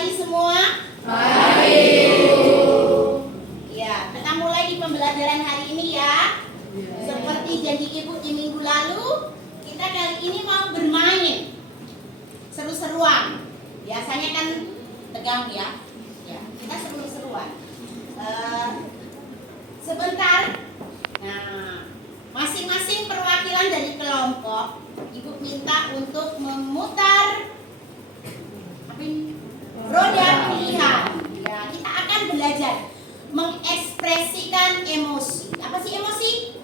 pagi semua. Ya, kita mulai di pembelajaran hari ini ya. Seperti janji ibu di minggu lalu, kita kali ini mau bermain seru-seruan. Biasanya kan tegang ya. Ya, kita seru-seruan. Sebentar. Nah, masing-masing perwakilan dari kelompok, ibu minta untuk memutar roda pilihan. Ya, kita akan belajar mengekspresikan emosi. Apa sih emosi?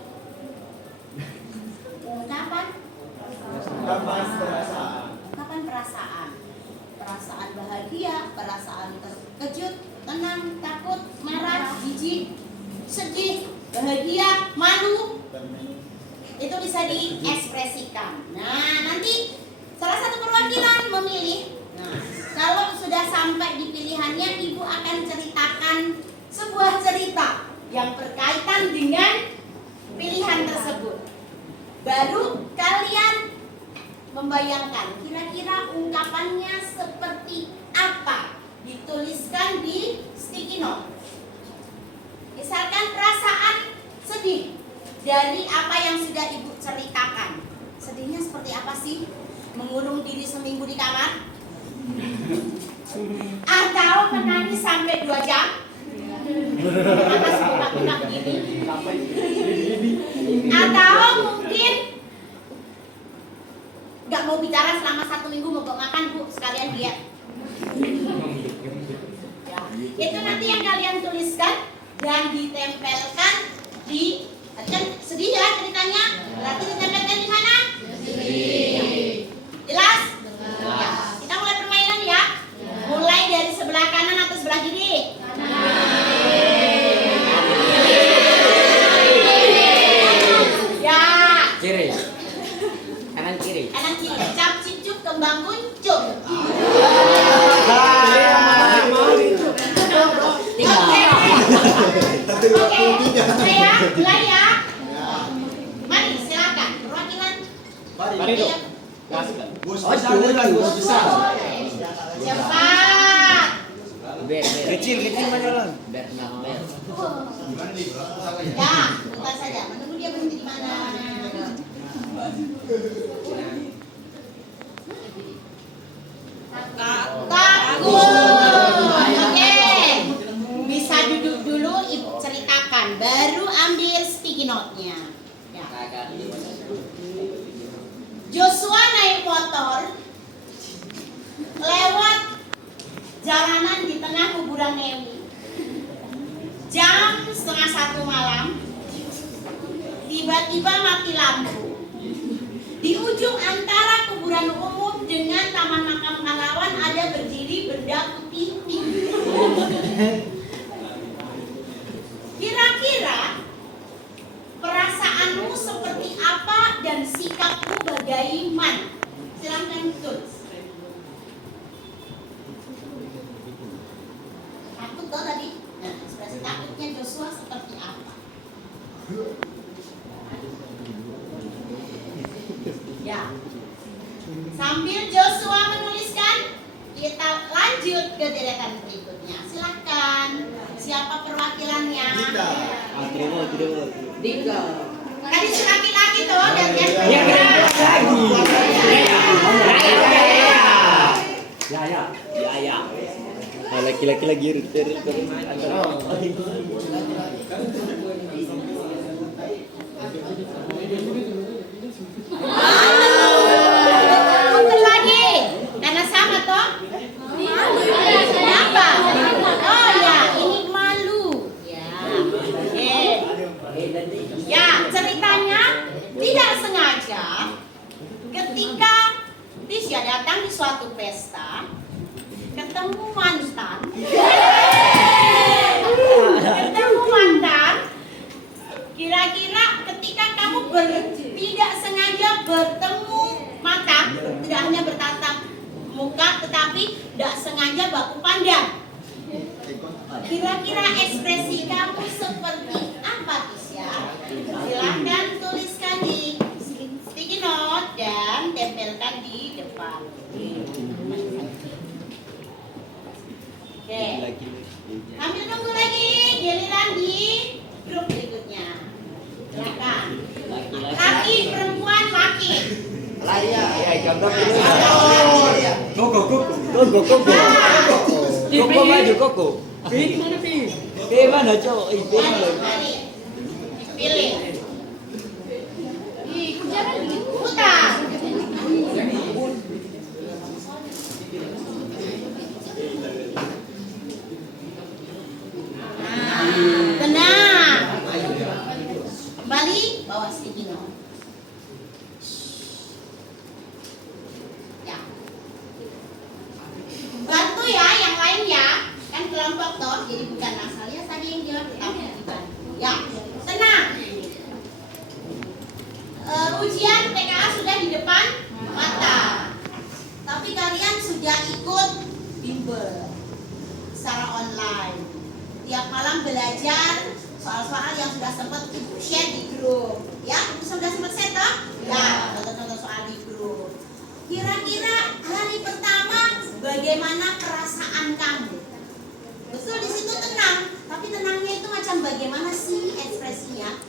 Ungkapan perasaan. Perasaan bahagia, perasaan terkejut, tenang, takut, marah, jijik, sedih, bahagia, malu. Itu bisa diekspresikan. Nah, nanti salah satu perwakilan memilih. Nah, kalau sudah sampai di pilihannya, ibu akan ceritakan sebuah cerita yang berkaitan dengan pilihan tersebut. Baru kalian membayangkan kira-kira ungkapannya seperti apa, dituliskan di sticky note. Misalkan perasaan sedih dari apa yang sudah ibu ceritakan. Sedihnya seperti apa sih? Mengurung diri seminggu di kamar? Atau menangis sampai 2 jam? Atas buka-buka gini? Atau mungkin gak mau bicara selama 1 minggu, mau makan bu, sekalian diet. Ya, itu nanti yang kalian tuliskan dan ditempelkan di, kan sedih ya ceritanya, berarti ditempelkan di mana? Jelas? Ya. Kita mulai permainan ya. Mulai dari sebelah kanan atau sebelah kiri? Ya. Kiri. Kanan kiri. Kanan kiri. Cap cicup kembang kuncup. Oke, saya mulai ya. Mari silakan perwakilan. Mari dong. Bos besar. Cepat. Kecil mana lang? Biar ngambil. Ya, sebentar saja. Menunggu dia berhenti di mana. Takut. Oke. Bisa duduk dulu, ibu ceritakan. Baru ambil sticky note-nya. Ya. Joshua naik motor lewat jalanan di tengah kuburan Newi. Jam 12:30 malam, tiba-tiba mati lampu. Di ujung antara kuburan umum dengan taman makam pahlawan ada berdiri benda putih tinggi. Kira-kira perasaanmu seperti apa dan sikapmu bagaimana? Silakan tulis. Takut toh tadi? Nah, ekspresi takutnya Joshua seperti apa? Ya. Sambil Joshua menuliskan, kita lanjut ke deretan berikutnya. Silakan. Siapa perwakilannya? Dika. Tadi si laki-laki tuh dan yang Ya. Laki-laki lagi putar lagi karena sama toh. Kenapa? Oh ya, ini malu. Ya, oke. Ya, ceritanya tidak sengaja ketika Tisha datang di suatu pesta, ketemu mantan. Kira-kira ketika kamu tidak sengaja bertemu mata, tidak hanya bertatap muka, tetapi tidak sengaja baku pandang. Kira-kira ekspresi kamu seperti apa, Tisha? Silahkan tuliskan di sticky note dan tempelkan di depan. laki-laki. Lari ya. Ya, gambar dulu. Koko. Koko. Koko maju koko. Gimana cowok? Mari. Pilih. Jangan putar. Tenang. Kembali bawa sticky note. Ya. Bantu ya yang lain ya. Kan kelompok toh, jadi bukan asalnya tadi yang jawab tapi dibantu. Ya. Tenang. Ujian TKA sudah di depan mata. Tapi kalian sudah ikut bimbel secara online. Tiap malam belajar soal-soal yang sudah sempat ibu share di grup. Ya, ibu sudah sempat share toh? Ya, contoh-contoh soal di grup. Kira-kira hari pertama bagaimana perasaan kamu? Betul di situ tenang, tapi tenangnya itu macam bagaimana sih ekspresinya?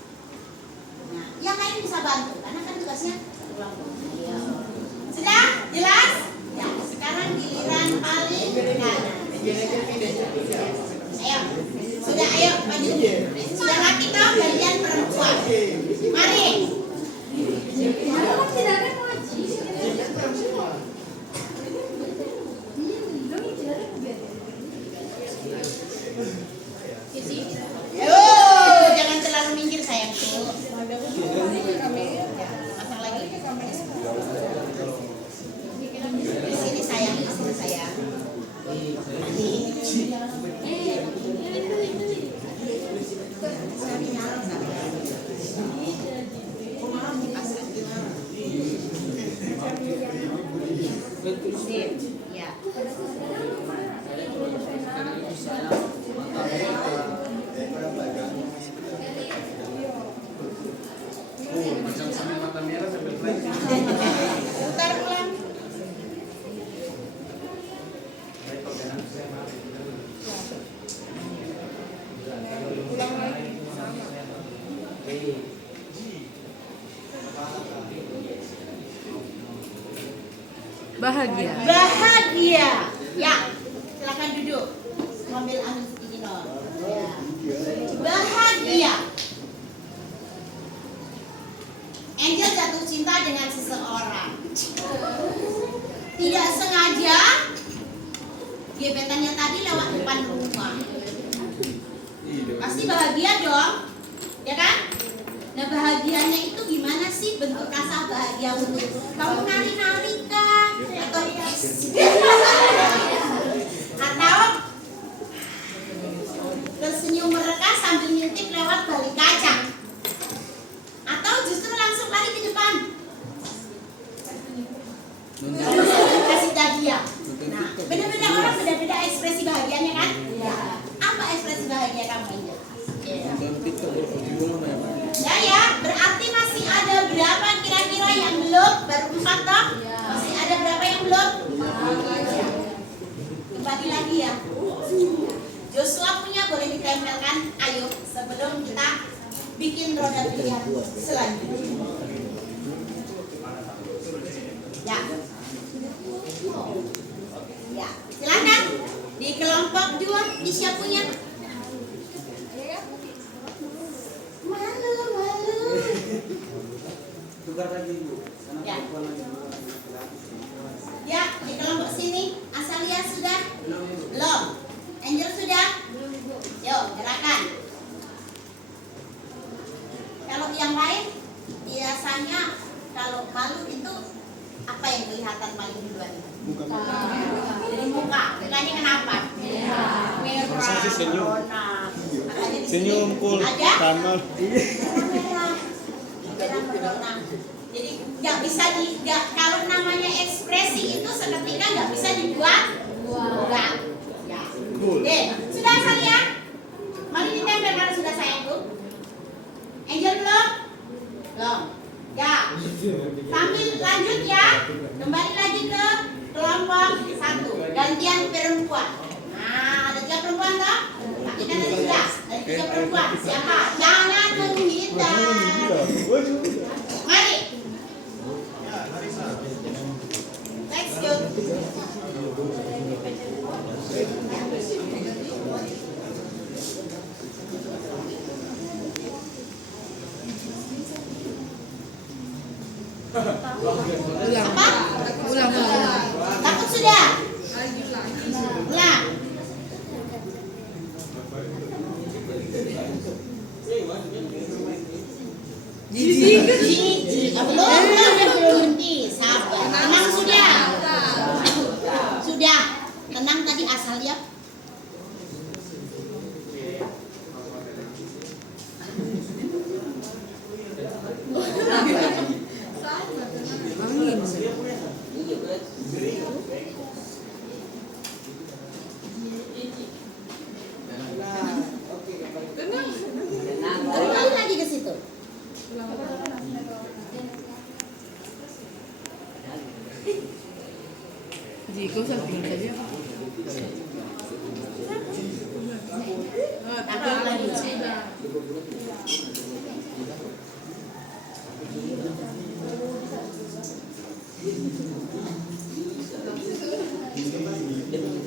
Nah, yang lain bisa bantu karena kan tugasnya ulang. Sudah jelas? Ya, sekarang giliran paling kanan. Ayo, sudah ayo maju. Sudah laki toh bagian perempuan. Mari. Jangan terlalu minggir sayangku. Pasang lagi. Di sini sayang, di sini sayang. Ya. Putar ulang. Bahagia. Bahagia. Ya, silakan duduk. Ambil sticky note. Ya. Bahagia. Angel jatuh cinta dengan seseorang. Tidak sengaja gebetannya tadi lewat depan rumah. Pasti bahagia dong, ya kan? Nah, bahagianya itu gimana sih bentuk rasa bahagia untuk kamu nari-nari kah? Atau tersenyum mereka sambil nyuntik lewat balik kaca? Atau justru langsung lari ke depan? Kasih hadiah. Nah, beda-beda orang beda-beda ekspresi bahagianya kan? Ya. Apa ekspresi bahagia kamu ini? Ya, berarti masih ada berapa kira-kira yang belum? Baru 4 toh? Masih ada berapa yang belum? Kembali lagi ya. Joshua punya boleh ditempelkan. Ayo, sebelum kita bikin roda pilihan selanjutnya. Ya. Ya, silakan. Di kelompok 2, Isya punya. Malu. Tukar lagi Bu. Ya. Ya, di kelompok sini Asalia sudah? Belum. Angel sudah? Belum, Ibu. Yuk, gerakan. Kalau yang lain biasanya kalau malu itu apa yang kelihatan paling duluan? Dari muka. Mukanya kenapa? Merah. Senyum. Makanya di sini Senyum cool. ada Kamal. merah. Jadi nggak bisa kalau namanya ekspresi itu seketika nggak bisa dibuat. Enggak. Ya. Cool. Oke, sudah Salia? Mari ditempel kalau sudah sayangku. Angel belum? Belum. Ya. Sambil lanjut ya. Kembali lagi ke kelompok 1. Gantian perempuan. Nah, ada 3 perempuan toh? Tapi kan ada 3. Ada 3 perempuan. Siapa? Jangan menghindar. Mari. Next yuk. Apa? Ulang. Takut sudah? Ulang. Jijik. Belum berhenti. Sabar. Tenang sudah. Sudah. Tenang tadi asal ya. Kembali lagi ke situ. Jika usah bilang saja. Takut lagi saya.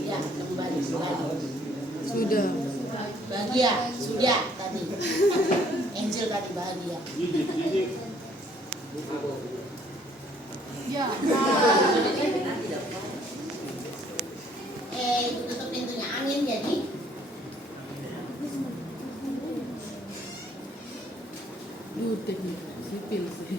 Ya, kembali lagi. Sudah. Bahagia, sudah tadi. Angel tadi bahagia. Ya. Itu tutup pintunya, angin jadi. Teknik sipil sih.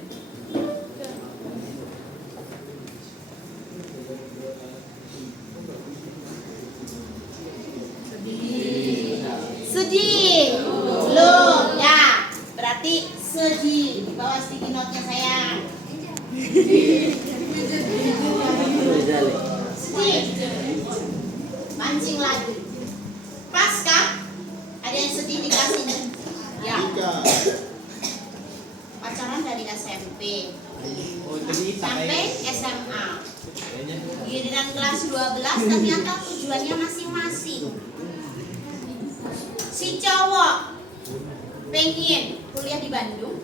Sedih. Belum, ya. Berarti sedih. Di bawah sticky note-nya sayang. Sedih. Mancing lagi. Pas kah? Ada yang sedih dikasih nih. Ya. Pacaran dari SMP sampai SMA. Giliran kelas 12 ternyata tujuannya masing-masing. Si cowok pengen kuliah di Bandung,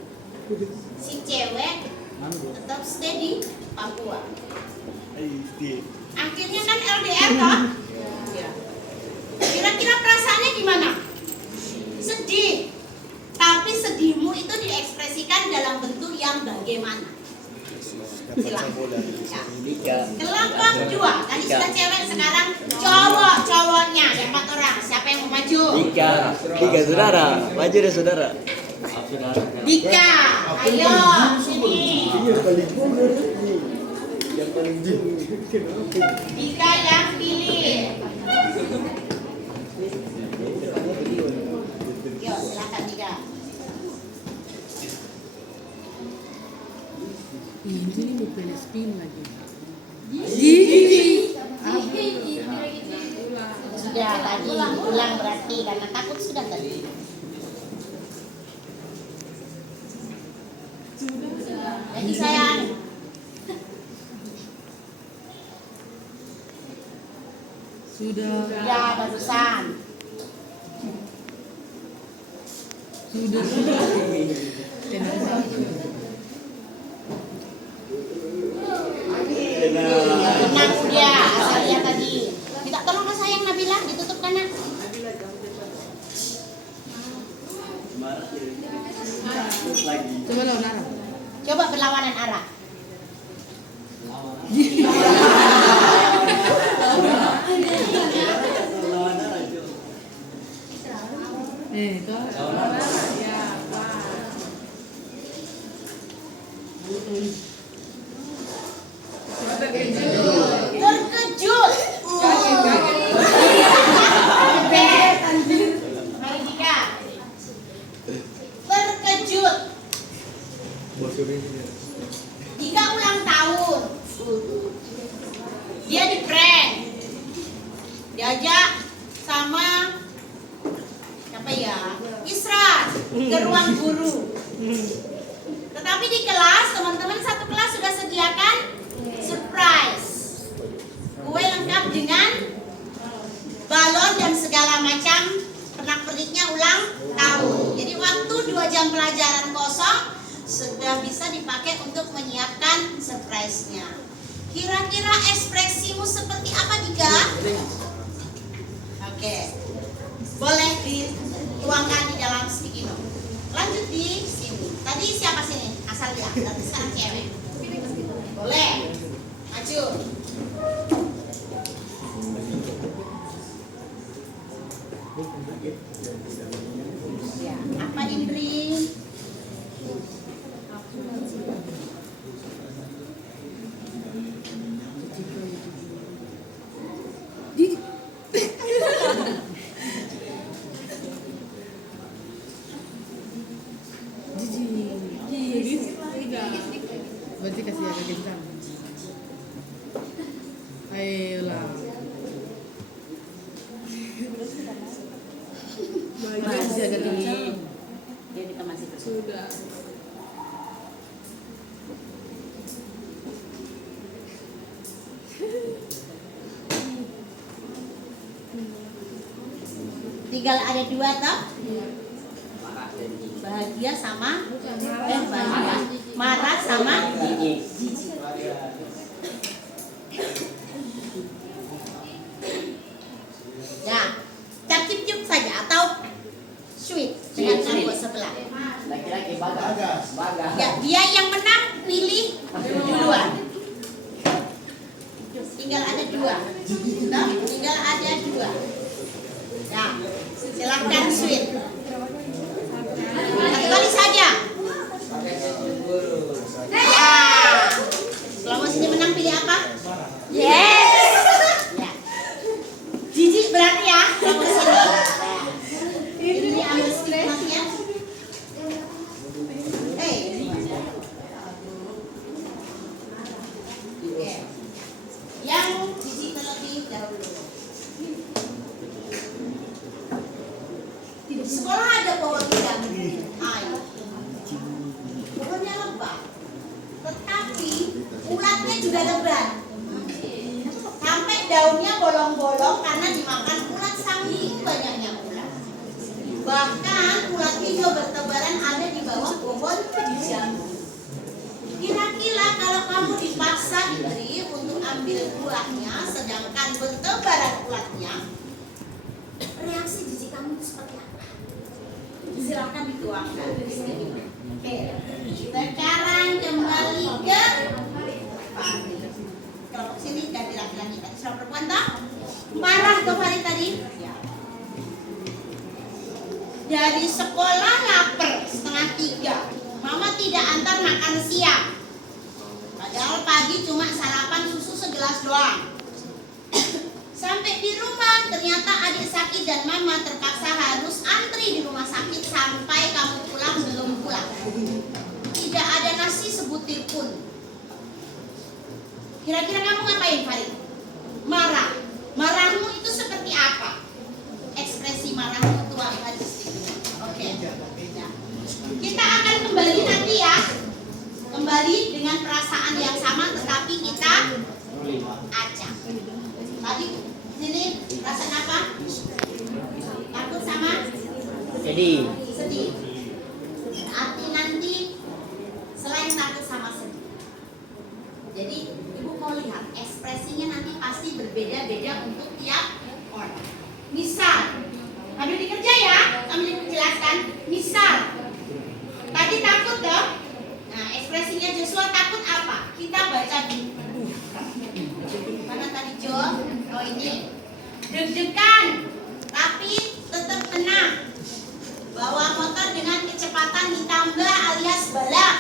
si cewek tetap stay di Papua. Akhirnya kan LDR toh? Kira-kira perasaannya gimana? Sedih. Tapi sedihmu itu diekspresikan dalam bentuk yang bagaimana? Silakan. Ya. Kelompok 2. Tadi sudah cewek, sekarang cowok-cowoknya. Ada 4 orang. Siapa yang mau maju? Tiga saudara, maju deh saudara. Dika, ayo sini. Dika yang pilih. Yuk, silakan Dika. Ini bukan spin lagi. Sudah tadi ulang berarti karena takut sudah tadi. Jadi sayang. Sudah. Ya barusan. Sudah. Tenang dia, asal dia tadi. Minta tolong ke sayang Nabila, ditutup karena. Coba lawan arah. Coba berlawanan arah. Kau. Terkejut. Mari Dika. Terkejut. Dika ulang tahun. Dia di prank. Diajak sama siapa ya? Isran ke ruang guru. Tetapi di kelas teman-teman satu kelas sudah sediakan surprise. Kue lengkap dengan balon dan segala macam pernak-perniknya ulang tahun. Jadi waktu 2 jam pelajaran kosong, sudah bisa dipakai untuk menyiapkan surprise-nya. Kira-kira ekspresimu seperti apa, Dika? Oke, boleh dituangkan di dalam sticky note. Lanjut di sini. Tadi siapa sini? Asal dia. Tapi sekarang cewek. Boleh. Maju. Ya, apa Indri? Berarti kasih agak kencang. Ayolah. Masih agak kencang. Ya, kita masih Sudah. tinggal ada dua toh. Bahagia sama bahagia. Marah sama jijik. Ya, cap cip cup saja atau sweet dengan kanggo sebelah. Laki-laki bagas. Ya, dia yang menang pilih duluan. Tinggal ada dua. Toh, tinggal ada dua. Ya, silahkan sweet. Satu kali saja. Ya. Kelompok sini menang pilih apa? Yes. Ya. Jijik berarti ya kelompok sini. Ini ambil stikernya. Oke. Yang jijik terlebih dahulu. Di sekolah ada pohon tidak air. Pohonnya lebat, tetapi ulatnya juga lebat. Sampai daunnya bolong-bolong karena dimakan ulat, saking banyaknya ulat. Bahkan ulat hijau bertebaran ada di bawah pohon jambu. Kira-kira kalau kamu dipaksa diberi untuk ambil buahnya, sedangkan bertebaran ulatnya, reaksi jijik kamu itu seperti apa? Silakan dituangkan. Oke, sekarang kembali ke kelompok sini ganti laki-laki tadi sama perempuan toh? Marah tuh hari tadi. Ya. Dari sekolah lapar 2:30. Mama tidak antar makan siang. Padahal pagi cuma sarapan susu segelas doang. Sampai di rumah ternyata adik sakit dan mama terpaksa harus antri di rumah sakit sampai kamu pulang belum pulang. Tidak ada nasi sebutir pun. Kira-kira kamu ngapain, Farid? Marah. Marahmu itu seperti apa? Ekspresi marahmu tuangkan di sini. Oke. Ya. Kita akan kembali nanti ya. Kembali dengan perasaan yang sama tetapi kita acak. Tadi sini perasaan apa? Takut sama? Sedih. Sedih. Berarti nanti selain takut sama sedih. Jadi ibu mau lihat ekspresinya nanti pasti berbeda-beda untuk tiap orang. Misal, sambil dikerja ya, sambil dijelaskan. Misal, tadi takut dong. Nah, ekspresinya Joshua takut apa? Kita baca di mana tadi Jo? Oh ini deg-degan, tapi tetap tenang. Bawa motor dengan kecepatan ditambah alias balap.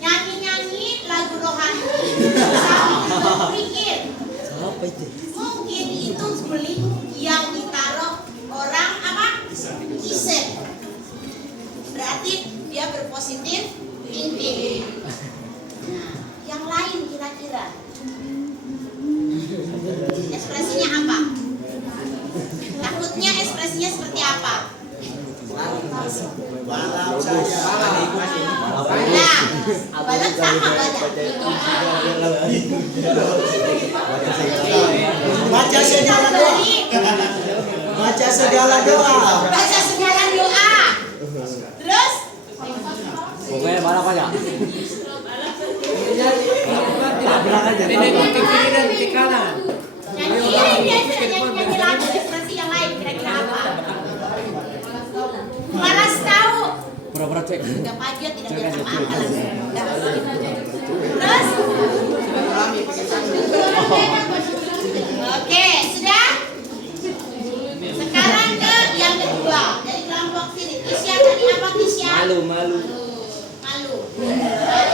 Nyanyi-nyanyi lagu rohani sambil berpikir. Apa itu? Mungkin itu guling yang ditaruh orang apa? Isep. Berarti dia berpositif thinking. Nah, yang lain kira-kira ekspresinya apa? Takutnya ekspresinya seperti apa? Balap saya. Balap sama balap. Baca segala doa. Baca segala doa. Baca segala doa. Terus Pokoknya balap aja. Tabrak aja. Ini ke kiri dan ke kanan. Yang kiri dia sudah nyanyi lagu ekspresi yang lain. Kira-kira apa? Malas tahu. Pura-pura cek. Tidak pajak, tidak biasa apa-apa lagi. Terus? Oke, sudah? Sekarang ke yang kedua. Dari kelompok kiri. Tisha tadi apa Tisha? Malu. Malu.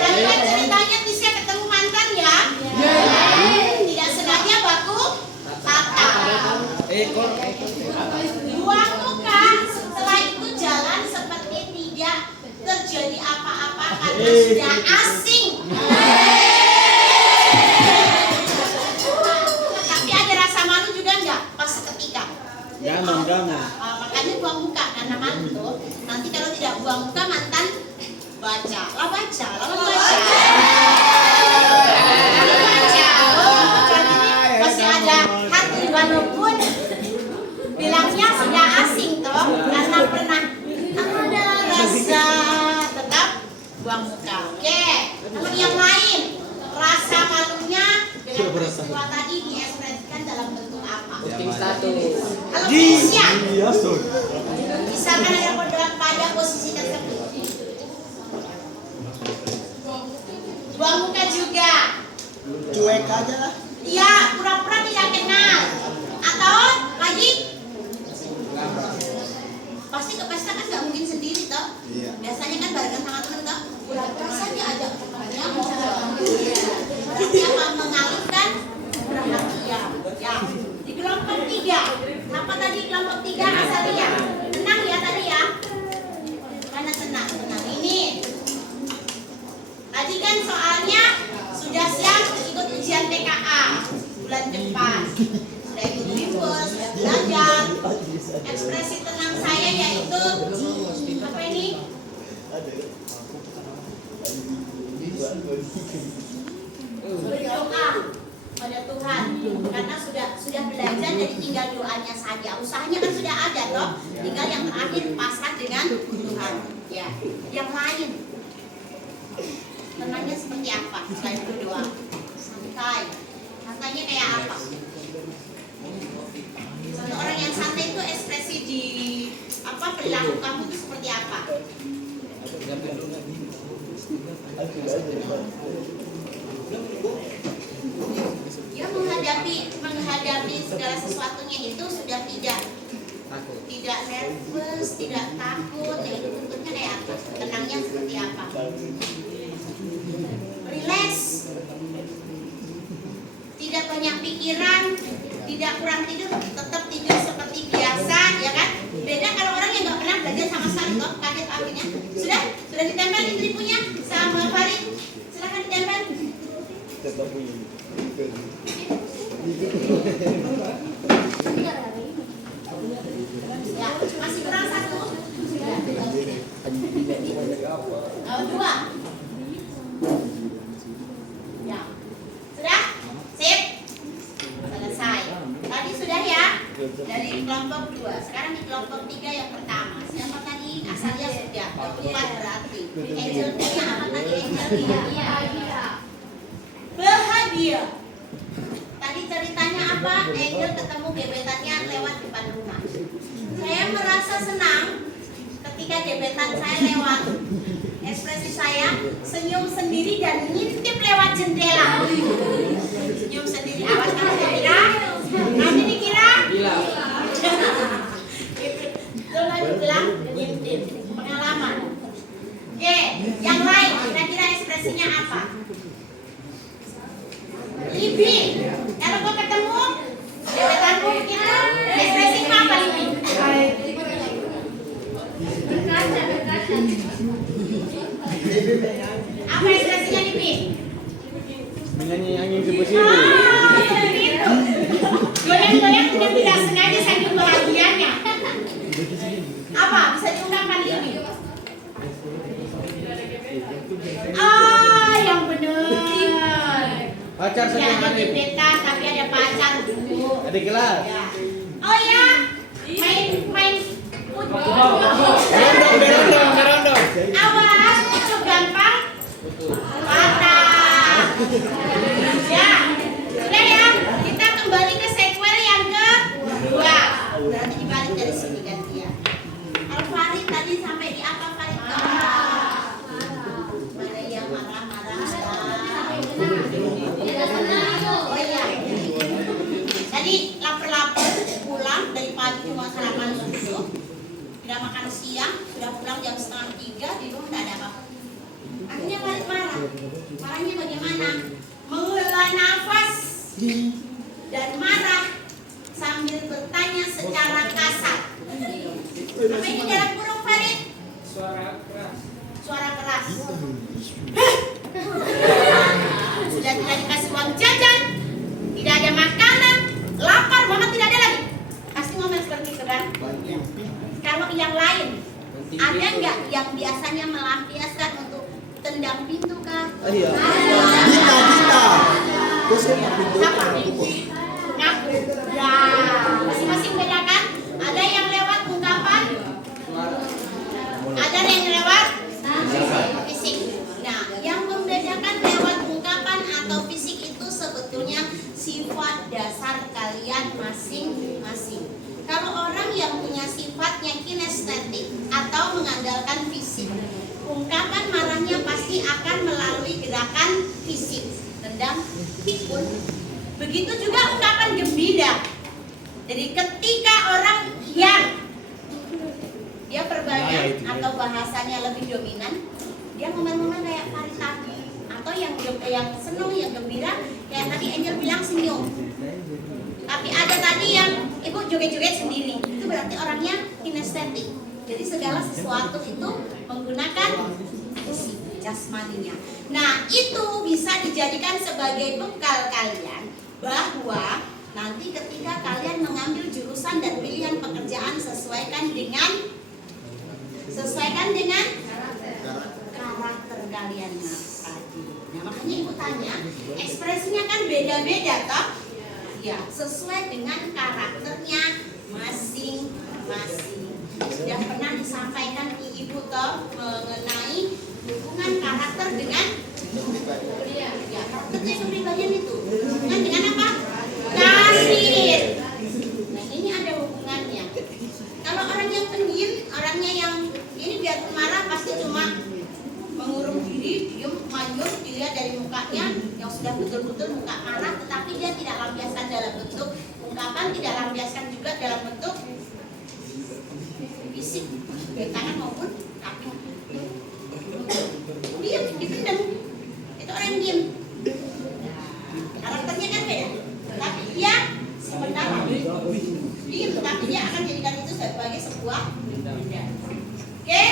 Tadi kan ceritanya Tisha ketemu mantan ya? Tidak sengaja baku tata. Ekor. Buang muka, setelah itu jalan seperti tidak terjadi apa-apa karena sudah asing. Tapi ada rasa malu juga enggak pas seketika? Jangan. Makanya buang muka karena malu tuh. Nanti kalau tidak buang muka mantan baca. Lalu baca. Jadi masih ada hati walaupun bilangnya sudah asing toh karena pernah ada rasa tetap buang muka. Oke, kalau yang lain rasa malunya dengan peristiwa tadi diekspresikan dalam bentuk apa? Kalau Tisha, misalkan ada kodrat pada posisi tersebut, buang muka juga. Cuek aja lah. Iya, pura-pura tidak kenal. Atau lagi pasti ke pesta kan nggak mungkin sendiri toh. Iya. Biasanya kan barengan sama temen toh. Pura-pura saja ajak temannya ngobrol. Berarti apa? Mengalihkan perhatian. Ya. Di kelompok 3. Apa tadi kelompok 3 asalnya? Tenang ya tadi ya. Karena tenang. Ini. Tadi kan soalnya sudah siap ikut ujian PKA bulan depan. Sudah ikut bimbel, sudah belajar. Ekspresi tenang saya yaitu apa ini? Berdoa pada Tuhan karena sudah belajar jadi tinggal doanya saja. Usahanya kan sudah ada toh. Tinggal yang terakhir pasrah dengan Tuhan. Ya. Yang lain tenangnya seperti apa selain berdoa? Santai. Santainya kayak apa? Orang yang santai itu ekspresi di apa perilaku kamu itu seperti apa? Ya menghadapi segala sesuatunya itu sudah tidak nervous, tidak takut. Ya itu bentuknya kayak apa? Tenangnya seperti apa? Relax. Tidak banyak pikiran, tidak kurang tidur, tetap tidur seperti biasa, ya kan? Beda kalau orang yang nggak pernah belajar sama sekali, kok kaget akhirnya. Sudah ditempel intripunya sama Farid. Silahkan ditempel. Ya, masih kurang satu. Dua. Ya. Sudah? Sip? Selesai. Tadi sudah ya? Dari kelompok 2. Sekarang di kelompok 3 yang pertama. Siapa tadi? Asalnya sudah. 4 berarti. Angel-nya apa tadi? Angel-nya? Bahagia. Tadi ceritanya apa? Angel ketemu gebetannya lewat depan rumah. Saya merasa senang ketika gebetan saya lewat. Ekspresi saya senyum sendiri dan ngintip lewat jendela. Senyum sendiri. Awas kamu dikira? Nanti dikira? Jangan dibilang ngintip. Pengalaman. Oke, yang lain kira-kira ekspresinya apa? Libi. Kalau kau ketemu gebetanmu begitu, ekspresi apa Libi? Apa ekspresinya Libi? Menyanyi angin seperti itu. Begitu. Goyang-goyang tidak sengaja saking bahagianya. Apa? Bisa diungkapkan Libi? Yang benar. Pacar Tidak sama ada Hanif. gebetan tapi ada pacar dulu. Adik kelas. Ya. Oh ya, main Berondong. awas juga Patah. Ya, sudah ya. Kita kembali ke sequel yang kedua. Berarti dibalik dari sini kan ya. Kalau Farid tadi sampai di apa Farid? Mana yang marah-marah? Oh iya. Tadi lapar-lapar pulang dari pagi cuma sarapan susu. Sudah makan siang, sudah pulang jam 2:30 di rumah tidak ada apa-apa. Akhirnya Farid marah. Marahnya bagaimana? Menghela nafas dan marah sambil bertanya secara kasar. Apa ini dalam kurung Farid? Suara keras. Sudah tidak dikasih uang jajan, tidak ada makanan, lapar banget tidak ada lagi. Pasti ngomong seperti itu kan? Kalau yang lain, ada nggak yang biasanya melampiaskan untuk tendang pintu kah? Iya. Kita. Terus Apa? Ngaku. Ya, masing-masing beda kan? Ada yang lewat ungkapan, ada yang lewat fisik. Nah, yang membedakan lewat ungkapan atau fisik itu sebetulnya sifat dasar kalian masing-masing. Kalau orang yang punya sifatnya kinestetik atau mengandalkan fisik, ungkapan marahnya pasti akan melalui gerakan fisik, tendang, pikul. Begitu juga ungkapan gembira. Jadi ketika orang yang dia perbanyak atau bahasanya lebih dominan, dia ngomong-ngomong kayak Farid tadi, atau yang senang, yang gembira, kayak tadi Angel bilang senyum. Tapi ada tadi yang ibu joget-joget sendiri, itu berarti orangnya kinestetik. Jadi segala sesuatu itu menggunakan fisik, jasmaninya. Nah, itu bisa dijadikan sebagai bekal kalian bahwa nanti ketika kalian mengambil jurusan dan pilihan pekerjaan sesuaikan dengan karakter kalian tadi. Nah, makanya ibu tanya, ekspresinya kan beda-beda toh? Ya, sesuai dengan karakternya masing-masing. Sudah pernah disampaikan ibu toh mengenai hubungan karakter dengan ya, karakternya kepribadian itu hubungan dengan apa? Karir. Nah, ini ada hubungannya. Kalau orang yang pendiam, orangnya yang ini biarpun marah pasti cuma mengurung diri, diem, manyun, dilihat dari mukanya yang sudah betul-betul muka marah, tetapi dia tidak lampiaskan dalam bentuk ungkapan, tidak lampiaskan juga dalam bentuk fisik, baik tangan maupun kaki. Diam, dipendam. Itu orang yang diam. Karakternya kan beda. Tapi dia sementara diam, tapi dia akan jadikan itu sebagai sebuah benda. Oke,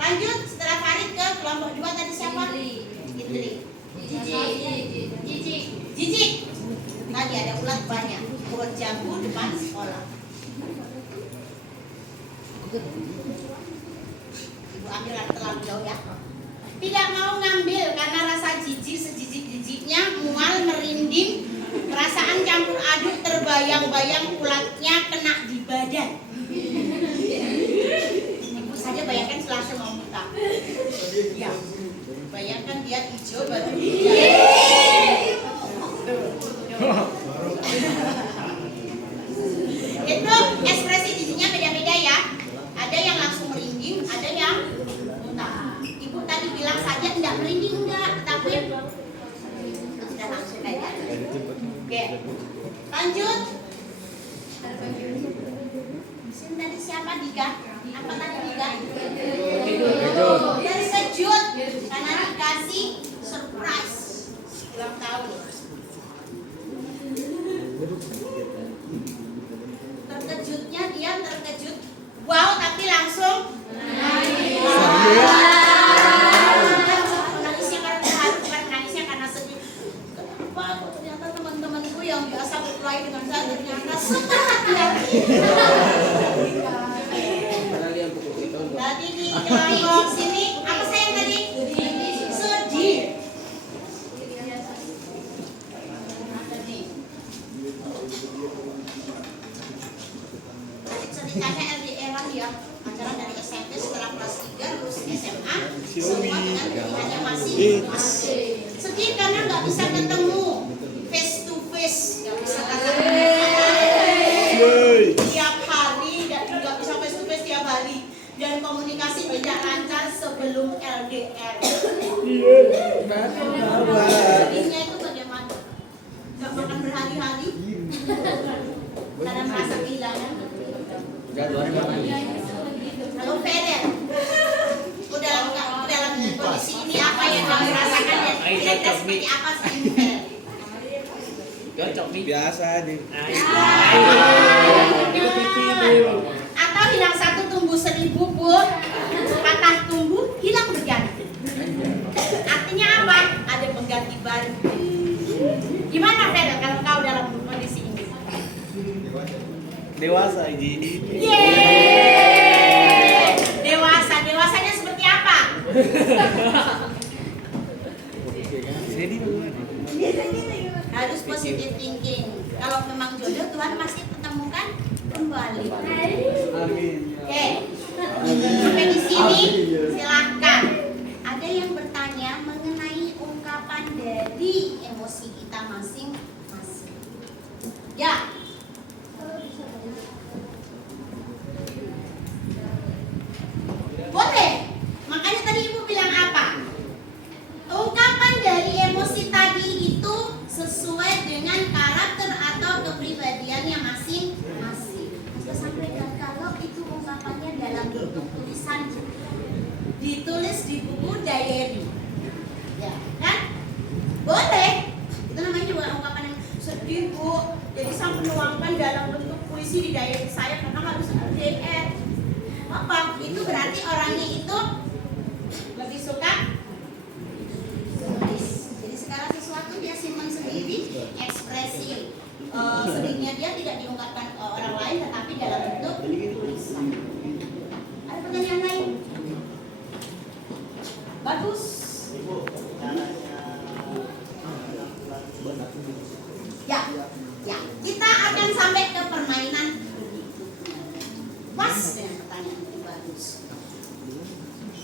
lanjut. Setelah Farid ke kelompok 2 tadi siapa? Indri. Jijik. Tadi ada ulat banyak. Buat jago depan sekolah. Ibu ambil terlalu jauh ya. Tidak mau ngambil karena rasa jijik sejijik-jijiknya, mual, merinding, perasaan campur aduk, terbayang-bayang ulatnya kena di badan. Ibu saja bayangkan langsung mau muntah. Ya, bayangkan dia hijau baru itu ekspresi jijiknya beda-beda ya. Ada yang langsung merinding, ada yang muntah. Ibu tadi bilang saja tidak merinding enggak, tapi sudah langsung aja. Oke, lanjut. Sini tadi siapa Dika? Apa tadi Dika? Dia terkejut karena dikasih surprise ulang tahun. Terkejutnya dia terkejut, wow, tapi langsung nangis. Nangisnya karena terharu, bukan nangisnya karena sedih. Kenapa kok ternyata teman-temanku yang biasa berkelahi dengan saya ternyata seperti tadi di kelompok sini apa sayang tadi? Sedih. Adik ceritanya LDR ya. pacaran dari SMP, setelah kelas 3 lulus SMA, semua dengan pilihannya masing-masing. Sedih karena nggak bisa ketemu face to face, nggak bisa ketemu tiap hari, dan nggak bisa face to face tiap hari, dan komunikasi tidak lancar sebelum LDR. Sedihnya itu bagaimana? Nggak makan berhari-hari karena merasa kehilangan. Lalu Feder, dalam kondisi ini apa yang kamu rasakan dan kira-kira seperti apa sih Feder? Cocok nih. Biasa nih. Atau hilang satu tumbuh 1000 bu, patah tumbuh hilang berganti. Artinya apa? Ada pengganti baru. Gimana Feder kalau kau dalam kondisi ini? Dewasa Ji. Yeay! Dewasanya seperti apa? Harus positive thinking. Kalau memang jodoh Tuhan pasti pertemukan kembali. Oke. Sampai di sini silakan. Ada yang bertanya mengenai ungkapan dari emosi kita masing-masing. Ya. Boleh. Makanya tadi Ibu bilang apa? Ungkapan dari emosi tadi itu sesuai dengan karakter atau kepribadiannya masing-masing. Saya sampaikan kalau itu ungkapannya dalam bentuk tulisan, ditulis di buku diary, ya kan? Boleh. Itu namanya juga ungkapan yang sedih Bu. Jadi saya menuangkan dalam bentuk puisi di diary saya karena harus LDR. Apa? Itu berarti orangnya itu lebih suka tulis. Jadi segala sesuatu dia simpan sendiri, ekspresi sedihnya dia tidak diungkapkan ke orang lain, tetapi dalam bentuk tulisan. Ada pertanyaan lain? Bagus. Ya, ya. Kita akan sampai ke permainan pas dengan pertanyaan itu bagus.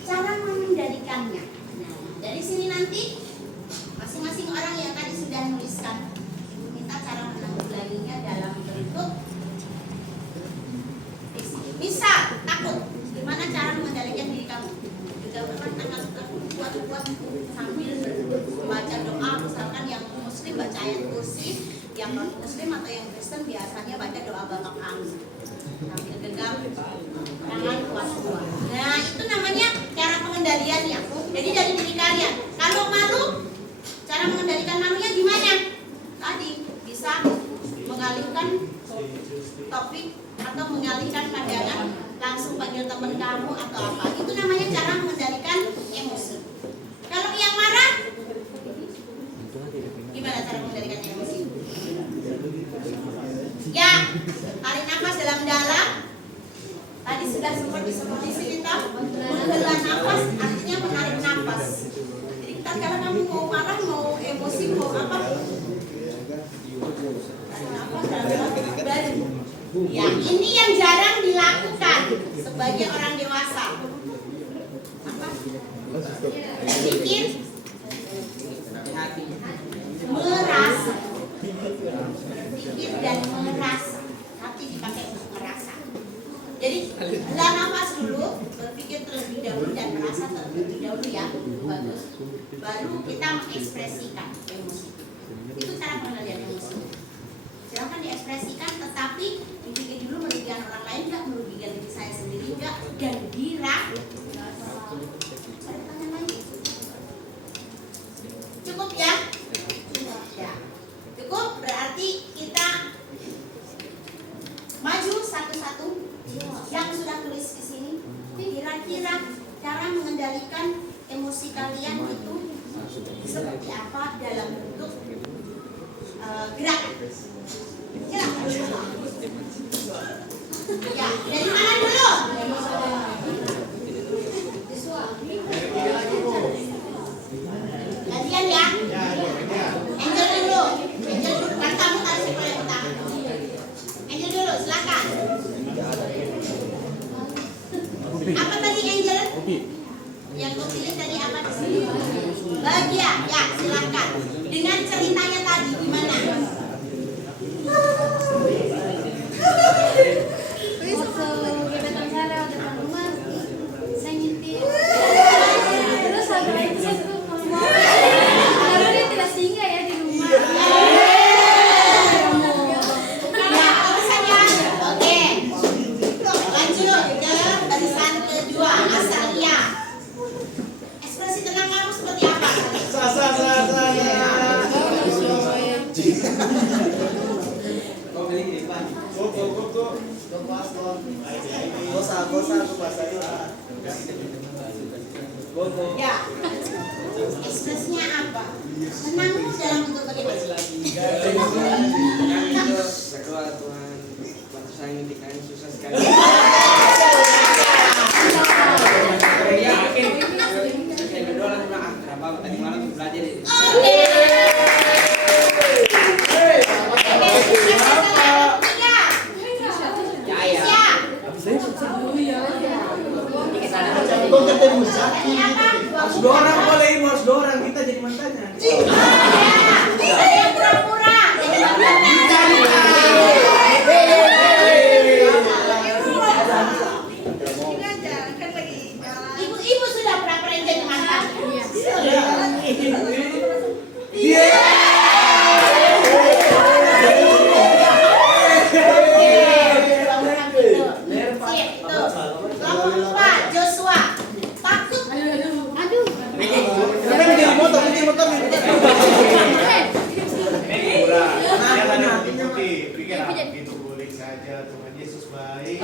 Cara mengendalikannya. Nah, dari sini nanti masing-masing orang yang tadi sudah menuliskan minta cara menanggulanginya dalam bentuk bisa takut. Gimana cara mengendalikan diri kamu? Juga pernah kuat-kuat sambil baca doa, misalkan yang muslim baca ayat kursi, yang non muslim atau yang Kristen biasanya baca doa Bapak Kami sambil genggam tangan kuat-kuat. Nah itu namanya cara pengendaliannya. Jadi dari diri kalian. Kalau malu, cara mengendalikan malunya gimana? Tadi bisa mengalihkan topik atau mengalihkan pandangan, langsung panggil teman kamu atau apa. Itu namanya cara mengendalikan emosi. Kalau yang marah, gimana cara mengendalikan emosi? Ya, tarik nafas dalam-dalam. Tadi sudah sempat disebut di sini toh. Menghela nafas artinya menarik nafas. Jadi kita kalau kamu mau marah, mau emosi, mau apa? Ya, ini yang jarang dilakukan sebagai orang dewasa. Apa? Pikir, merasa. Berpikir dan merasa. Hati dipakai untuk merasa. Jadi, hela nafas dulu, berpikir terlebih dahulu dan merasa terlebih dahulu ya. Bagus. Baru kita mengekspresikan emosi. Itu cara pengendalian emosi. Silahkan diekspresikan, tetapi dipikir dulu merugikan orang lain enggak, merugikan diri saya sendiri enggak, dan dirasa. Ada pertanyaan lain? Cukup ya? Ya. Cukup, berarti kita maju satu-satu. Yang sudah tulis di sini, kira-kira cara mengendalikan emosi kalian itu seperti apa dalam bentuk gerakan? Ya, dari mana dulu? Gantian ya. Angel dulu. Kan kamu tarik sekolah yang pertama. Angel dulu, silakan. Apa tadi Angel? Yang kau pilih tadi apa? Bahagia, ya silakan. Dengan ceritanya tadi gimana? Waktu gebetan saya lewat depan rumah, saya nyetir. Terus setelah itu saya suka ngomong, lalu dia tidak singgah ya di rumah. Ya, alasannya. Oke. Lanjut ke barisan kedua, Asalia. Ekspresi tenang kamu seperti apa? Ya. Ekspresinya apa? Tenangmu dalam bentuk bagaimana? Berdoa Tuhan, bantu saya ngintikan susah sekali. Yakin, saya berdoa langsung bilang, kenapa tadi malam belajar ini? Oke. Kau ketemu Zaki. Harus dua orang boleh, harus dua orang kita jadi mantannya. Ada yang pura-pura. Ibu-ibu sudah pura-pura jadi mantan. Kelompok 4, Joshua. Takut. Aduh. Kenapa bikin motor nih? Pikir begitu boleh saja Tuhan Yesus baik.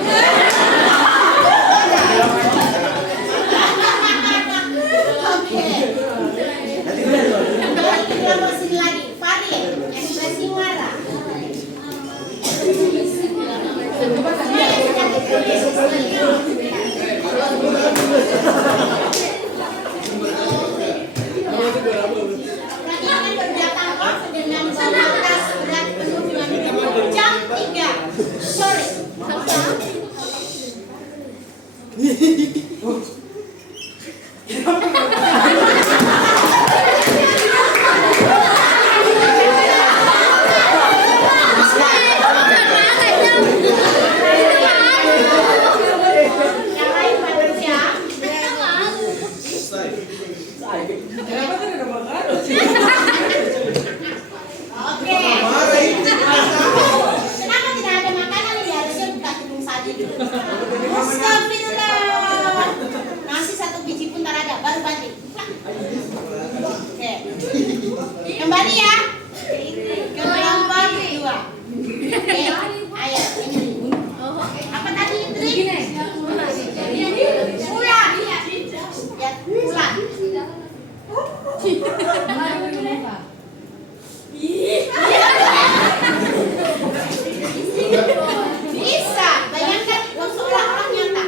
Oke. Kembali ke kelompok sini lagi. Farid, ekspresi marah. Berarti akan berdatang dengan bawa tas berat penuh dengan jam 3 sore. Yang lain bagus ya. Oke. Kenapa tidak ada makanan ini? Harusnya buka gedung saja dulu. Astagfirullah. Nasi 1 biji pun tak ada, baru balik. Oke. Kembali ya. Ke kelompok 2. Oke. Ayo, ini. Apa tadi, Indri? Bulan. Ya, bulan. Bisa, bayangkan itu seolah-olah nyata.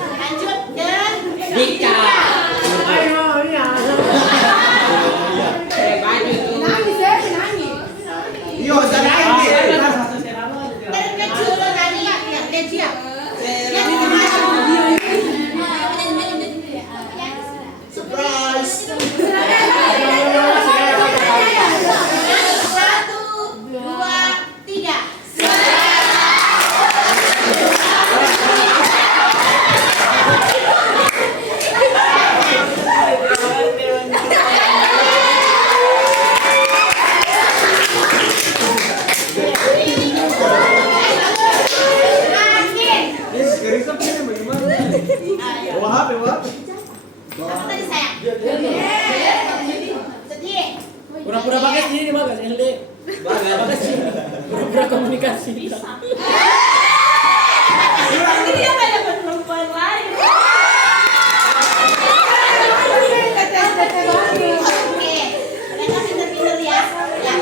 Lanjut dan Dika. Yo, Zaki. terkejut tadi ya, kejia. Surprise. 1, 2, 3. Bawa HP, Pak. Apa tadi sayang? Sedih. Pura-pura pakai sini bagus, LD. Bagus sih. Pura-pura komunikasi. Ini dia kayak perempuan lain. Oke, mereka pinter-pinter ya. Ya.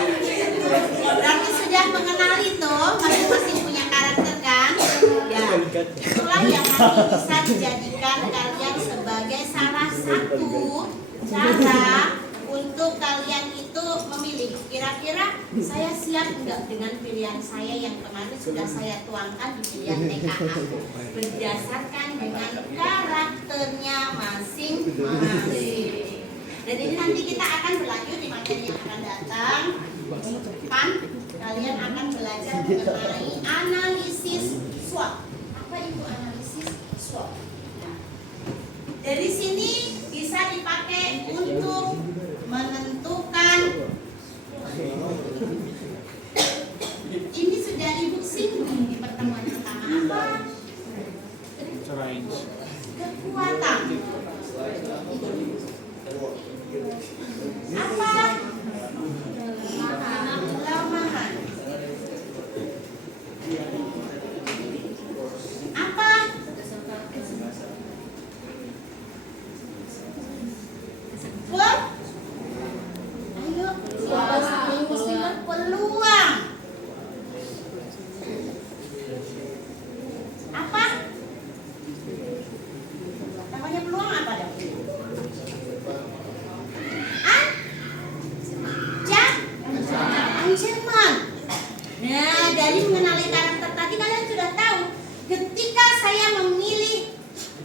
Berarti sudah mengenali tuh masing-masing punya karakter kan? Ya. Itulah yang nanti bisa dijadikan kalian sebagai salah satu cara untuk kalian itu memilih kira-kira saya siap enggak dengan pilihan saya yang kemarin sudah saya tuangkan di pilihan TKA berdasarkan dengan karakternya masing-masing. Dan ini nanti kita akan berlanjut di materi yang akan datang. Di depan kalian akan belajar mengenai analisis SWOT. Apa itu analisis SWOT? Dari sini bisa dipakai untuk menentukan. Ini sudah Ibu singgung di pertemuan pertama apa? Kekuatan. Apa? Kelemahan. Apa? Peluang. Apa? Namanya peluang apa dong? Ancaman. Nah, dari mengenali karakter tadi kalian sudah tahu. Ketika saya memilih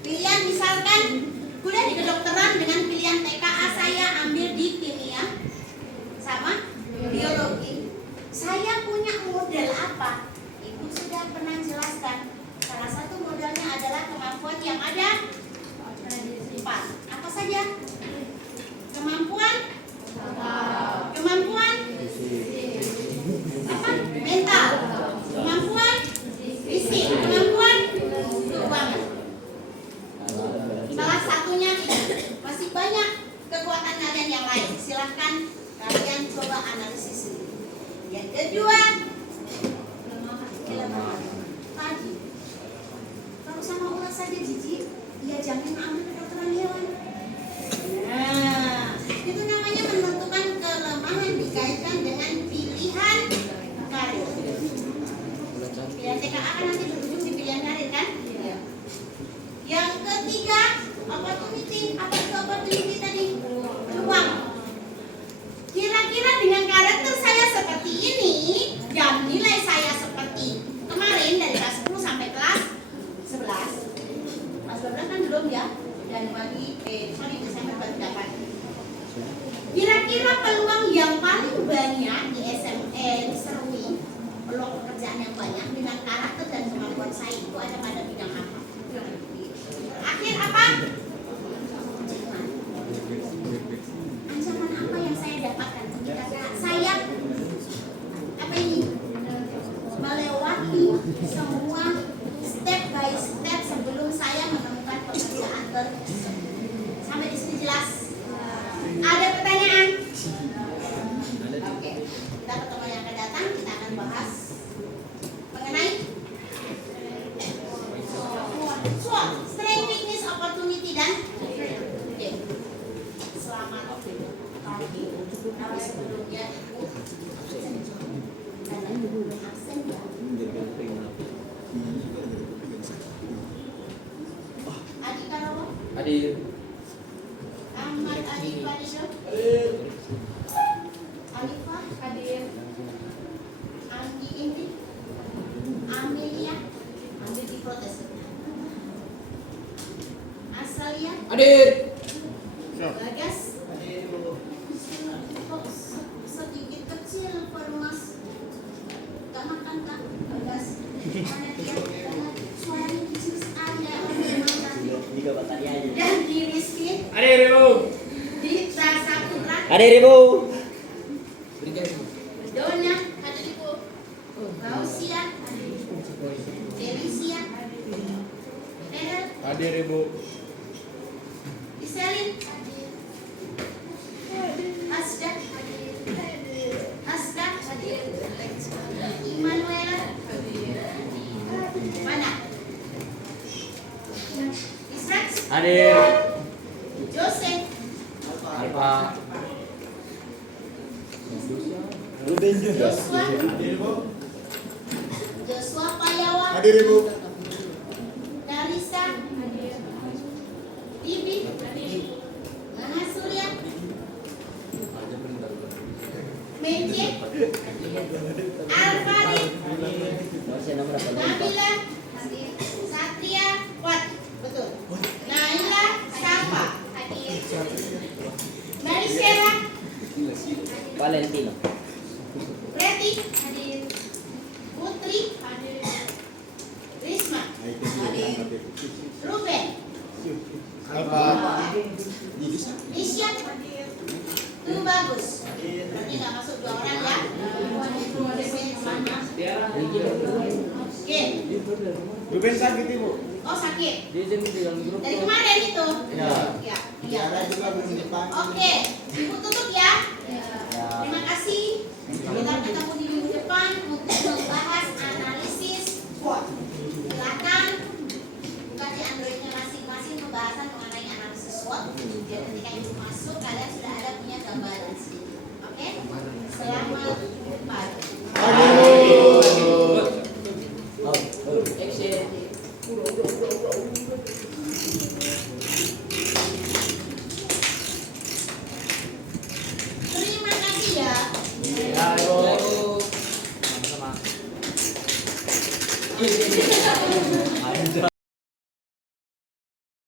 pilihan misalkan kuliah di kedokteran dengan pilihan TKA saya ambil di kimia sama biologi. Saya punya modal apa? Ibu sudah pernah jelaskan. Salah satu modalnya adalah kemampuan yang ada 4. Apa saja? Kemampuan apa? Mental, kemampuan fisik, kemampuan keuangan. Salah satunya masih banyak kekuatan kalian yang lain. Silahkan kalian coba analisis sendiri. Yang kedua, kelemahan. Tadi kalau sama ulas saja jijik, ya jangan ambil kedokteran hewan. Nah, itu namanya menentukan kelemahan dikaitkan dengan pilihan karir. Pilihan TKA kan nanti berujung di pilihan karir kan? Iya. Yang ketiga, opportunity. Apa itu opportunity tadi? Peluang. Kira-kira dengan karakter saya seperti ini dan nilai saya seperti kemarin dari kelas 10 sampai kelas 11. Kelas 12 kan belum ya? Januari, Desember baru dapat. Kira-kira peluang yang paling banyak di SMN Serui, peluang pekerjaan yang banyak dengan karakter dan kemampuan saya itu ada pada bidang apa? Terakhir apa? Ancaman apa yang saya dapatkan ketika saya melewati semua step by step sebelum saya menemukan pekerjaan tersebut. Sampai di sini jelas? Ada pertanyaan? Oke, kita pertemuan yang akan datang kita akan bahas mengenai SWOT, strength, weakness, opportunity dan oke. Selamat pagi. Tapi sebelumnya Ibu karena Ibu absen ya. Adi Karawa? Hadir. Ahmad Adi Fadil? Alifah? Hadir. Andi Indi? Amelia? Ambil di protes. Asalia? Hadir. Bagas? Kok sedikit kecil formas? Gak makan kak? Bagas? Mana dia? Suaranya kecil sekali ya. Dan di Rizky? Hadir, Ibu. Di Sasaputra? Hadir Ibu. Dona? Hadir Ibu. Fausia? Felicia? Eder? Hadir Ibu. Iselin? Asda? Asda? Manuela? Mana? Israt? Hadir. Joseph? Alfa. Ruben juga. Joshua? Hadir Ibu. Joshua Payawa? Hadir Ibu. Narisa? Bibi? Maha Surya? Alfarid, Masih nomor apa? Nabila, Satria, Wat, betul. Naila, Safa, Hadir. Marisela, Valentino. Preti, Hadir. Putri, Risma, Ruben, Isya, tuh bagus. Berarti nggak masuk 2 orang ya. Oke. Ruben sakit ibu. Oh sakit. Dia jadi di dalam grup. Dari kemarin itu. Ya. Ya. Iya. juga belum dipanggil. Oke. Ibu tutup ya. Ya. Terima kasih. Kita ketemu di minggu depan untuk membahas analisis SWOT. Silakan buka di Androidnya masing-masing pembahasan mengenai analisis SWOT. Jadi ketika ibu masuk kalian sudah ada punya gambaran sendiri. Oke? Selamat pagi. Action. Terima kasih ya. Ya, Ibu. Sama-sama.